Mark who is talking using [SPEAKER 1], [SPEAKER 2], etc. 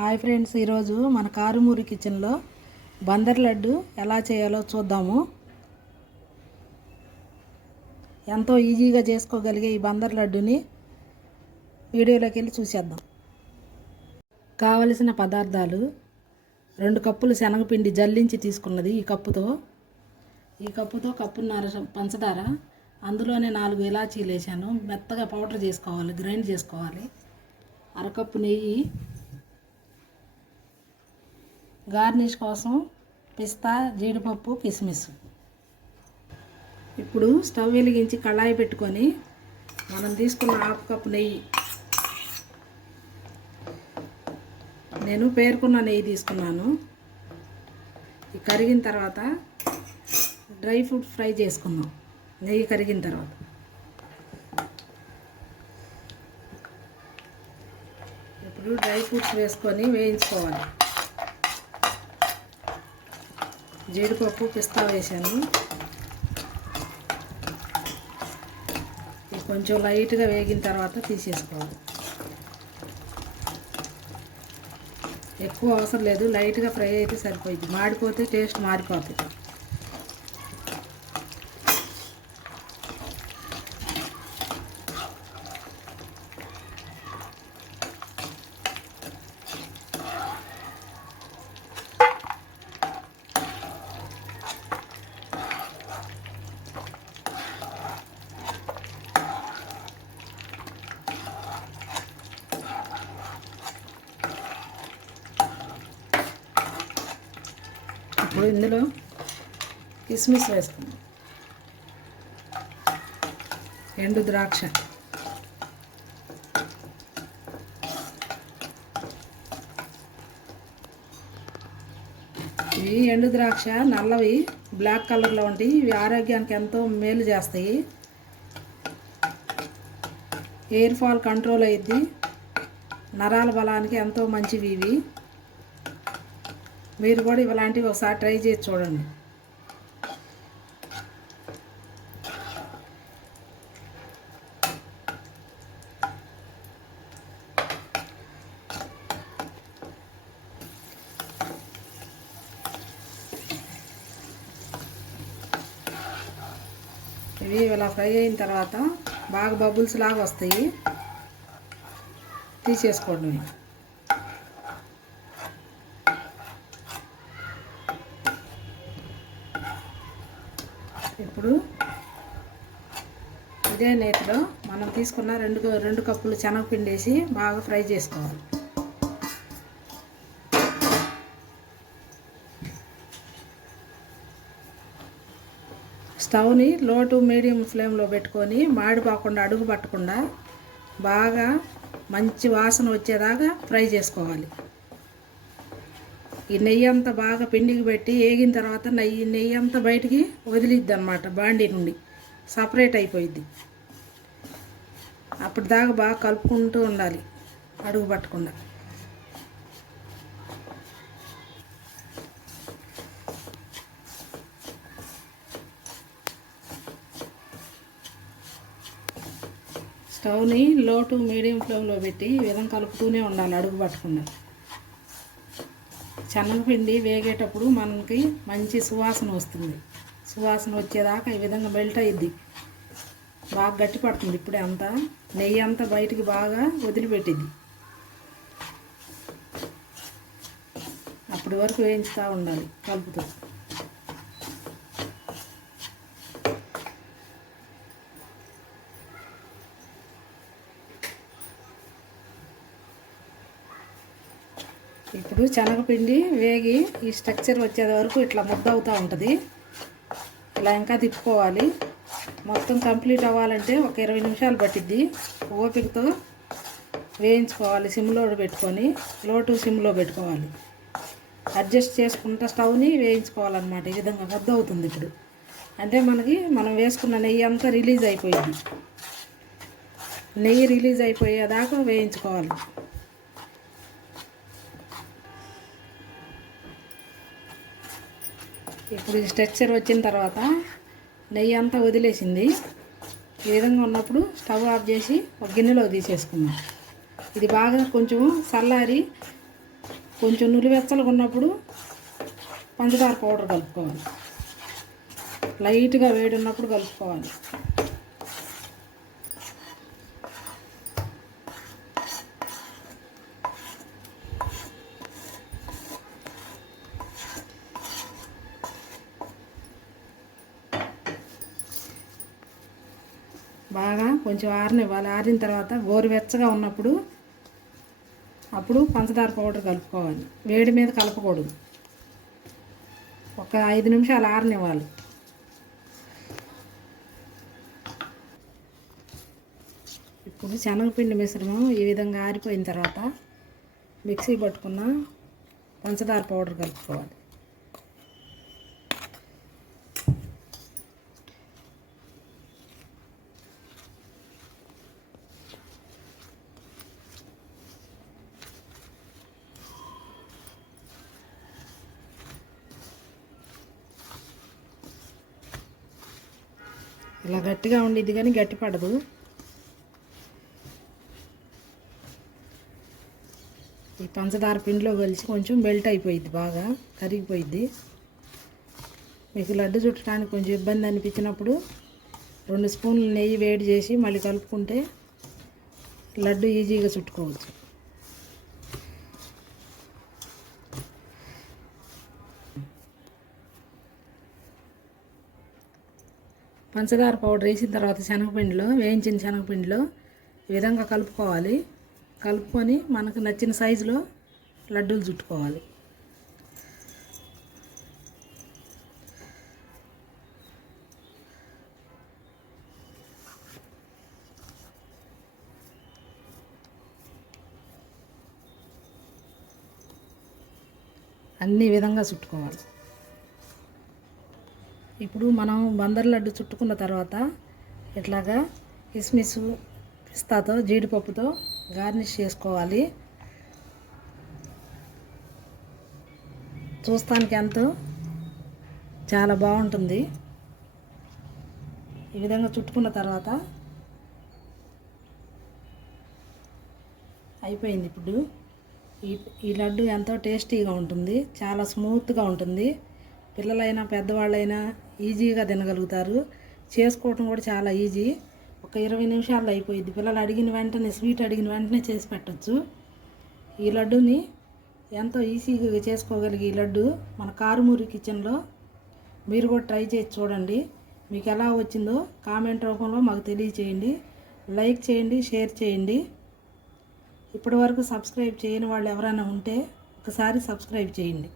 [SPEAKER 1] Hi friends ఈరోజు మన కారుమూరి కిచెన్లో బందర్ లడ్డు ఎలా చేయాలో చూద్దాము. ఎంతో ఈజీగా చేసుకోగలిగే ఈ బందర్ లడ్డుని వీడియోలోకి వెళ్ళి చూసేద్దాం. కావలసిన పదార్థాలు రెండు కప్పులు శనగపిండి జల్లించి తీసుకున్నది ఈ కప్పుతో. ఈ కప్పుతో కప్పున్నర పంచదార అందులోనే నాలుగు ఇలాచీలు వేసాను మెత్తగా పౌడర్ చేసుకోవాలి గ్రైండ్ చేసుకోవాలి. అరకప్పు నెయ్యి గార్నిష్ కోసం పిస్తా జీడిపప్పు కిస్మిస్. ఇప్పుడు స్టవ్ వెలిగించి కళాయి పెట్టుకొని మనం తీసుకున్న హాఫ్ కప్ నెయ్యి. నేను పేర్కొన్న నెయ్యి తీసుకున్నాను. కరిగిన తర్వాత డ్రై ఫ్రూట్ ఫ్రై చేసుకుందాం. నెయ్యి కరిగిన తర్వాత. ఇప్పుడు డ్రై ఫ్రూట్స్ వేసుకొని వేయించుకోవాలి. జీడిపప్పు పిస్తా వేసాను. కొంచెం లైట్గా వేగిన తర్వాత తీసేసుకోవాలి. ఎక్కువ అవసరం లేదు లైట్గా ఫ్రై అయితే సరిపోయింది మాడిపోతే టేస్ట్ మారిపోతుంది ఇప్పుడు ఇందులో కిస్మిస్ వేసుకుందాం. ఎండు ద్రాక్ష. ఇవి ఎండు ద్రాక్ష నల్లవి బ్లాక్ కలర్లో ఉంటాయి. ఇవి ఆరోగ్యానికి ఎంతో మేలు చేస్తాయి. హెయిర్ ఫాల్ కంట్రోల్ అయ్యిద్ది నరాల బలానికి ఎంతో మంచివి ఇవి. మీరు కూడా ఇలాంటివి ఒకసారి ట్రై చేసి చూడండి. ఇవి ఇలా ఫ్రై అయిన తర్వాత బాగా బబుల్స్ లాగా వస్తాయి. తీసేసుకోండి. ఇప్పుడు ఇదే నేతిలో మనం తీసుకున్న రెండు రెండు కప్పులు శనగపిండి వేసి బాగా ఫ్రై చేసుకోవాలి. స్టవ్ని లో టు మీడియం ఫ్లేమ్లో పెట్టుకొని మాడిపోకుండా అడుగు పట్టకుండా బాగా మంచి వాసన వచ్చేదాకా ఫ్రై చేసుకోవాలి. ఈ నెయ్యి అంతా బాగా పిండికి పెట్టి వేగిన తర్వాత నెయ్యి నెయ్యి అంతా బయటికి వదిలిద్ది అనమాట బాండీ నుండి. సపరేట్ అయిపోయిద్ది. అప్పటిదాకా బాగా కలుపుకుంటూ ఉండాలి అడుగు పట్టకుండా. స్టవ్ని లో టు మీడియం ఫ్లేమ్లో పెట్టి ఈ విధంగా కలుపుతూనే ఉండాలి అడుగు పట్టకుండా. శనగపిండి వేగేటప్పుడు మనకి మంచి సువాసన వస్తుంది. సువాసన వచ్చేదాకా ఈ విధంగా మెల్ట్ అయ్యిద్ది బాగా గట్టి పడుతుంది. ఇప్పుడే అంతా నెయ్యి అంతా బయటికి బాగా వదిలిపెట్టింది అప్పటి వరకు వేయించుతూ ఉండాలి కలుపుతూ. ఇప్పుడు శనగపిండి వేగి ఈ స్ట్రక్చర్ వచ్చేది వరకు ఇట్లా ముద్ద అవుతూ ఉంటుంది. ఇలా ఇంకా తిప్పుకోవాలి. మొత్తం కంప్లీట్ అవ్వాలంటే ఒక ఇరవై నిమిషాలు పట్టిద్ది. ఓపికతో వేయించుకోవాలి సిమ్లో పెట్టుకొని. లోటు సిమ్లో పెట్టుకోవాలి. అడ్జస్ట్ చేసుకుంటా స్టవ్ని వేయించుకోవాలన్నమాట. ఈ విధంగా ముద్ద అవుతుంది ఇప్పుడు. అంటే మనకి మనం వేసుకున్న నెయ్యి అంతా రిలీజ్ అయిపోయింది. నెయ్యి రిలీజ్ అయిపోయేదాకా వేయించుకోవాలి. ఇప్పుడు ఈ స్ట్రక్చర్ వచ్చిన తర్వాత నెయ్యి అంతా వదిలేసింది. ఈ విధంగా ఉన్నప్పుడు స్టవ్ ఆఫ్ చేసి ఒక గిన్నెలో తీసేసుకుందాం. ఇది బాగా కొంచెం చల్లారి కొంచెం నులివెచ్చలుగా ఉన్నప్పుడు పంచదార పౌడర్ కలుపుకోవాలి. లైట్గా వేడి ఉన్నప్పుడు కలుపుకోవాలి. బాగా కొంచెం ఆరనివ్వాలి ఆరిన తర్వాత గోరువెచ్చగా ఉన్నప్పుడు అప్పుడు పంచదార పౌడర్ కలుపుకోవాలి. వేడి మీద కలపకూడదు. ఒక ఐదు నిమిషాలు ఆరనివ్వాలి. ఇప్పుడు శనగపిండి మిశ్రమం ఈ విధంగా ఆరిపోయిన తర్వాత మిక్సీ పట్టుకున్న పంచదార పౌడర్ కలుపుకోవాలి. ఇలా గట్టిగా ఉండిద్ది కానీ గట్టి పడదు. ఈ పంచదార పిండిలో కలిసి కొంచెం మెల్ట్ అయిపోయిద్ది బాగా కరిగిపోయిద్ది. మీకు లడ్డు చుట్టడానికి కొంచెం ఇబ్బంది అనిపించినప్పుడు రెండు స్పూన్లు నెయ్యి వేడి చేసి మళ్ళీ కలుపుకుంటే లడ్డు ఈజీగా చుట్టుకోవచ్చు. పంచదార పౌడర్ వేసిన తర్వాత శనగపిండిలో వేయించిన శనగపిండిలో ఈ విధంగా కలుపుకోవాలి. కలుపుకొని మనకు నచ్చిన సైజులో లడ్డూలు చుట్టుకోవాలి. అన్ని విధంగా చుట్టుకోవాలి. ఇప్పుడు మనం బందర్ లడ్డు చుట్టుకున్న తర్వాత ఇట్లాగా కిస్మిస్ పిస్తాతో జీడిపప్పుతో గార్నిష్ చేసుకోవాలి. చూస్తానికి ఎంతో చాలా బాగుంటుంది. ఈ విధంగా చుట్టుకున్న తర్వాత అయిపోయింది ఇప్పుడు. ఈ ఈ లడ్డు ఎంతో టేస్టీగా ఉంటుంది చాలా స్మూత్గా ఉంటుంది. పిల్లలైనా పెద్దవాళ్ళైనా ఈజీగా తినగలుగుతారు. చేసుకోవటం కూడా చాలా ఈజీ. ఒక ఇరవై నిమిషాల్లో అయిపోయింది పిల్లలు అడిగిన వెంటనే స్వీట్ అడిగిన వెంటనే చేసి పెట్టచ్చు. ఈ లడ్డుని ఎంతో ఈజీగా చేసుకోగలిగే ఈ లడ్డు మన కారుమూరి కిచెన్లో మీరు కూడా ట్రై చేసి చూడండి. మీకు ఎలా వచ్చిందో కామెంట్ రూపంలో మాకు తెలియచేయండి. లైక్ చేయండి షేర్ చేయండి. ఇప్పటివరకు సబ్స్క్రైబ్ చేయని వాళ్ళు ఎవరైనా ఉంటే ఒకసారి సబ్స్క్రైబ్ చేయండి.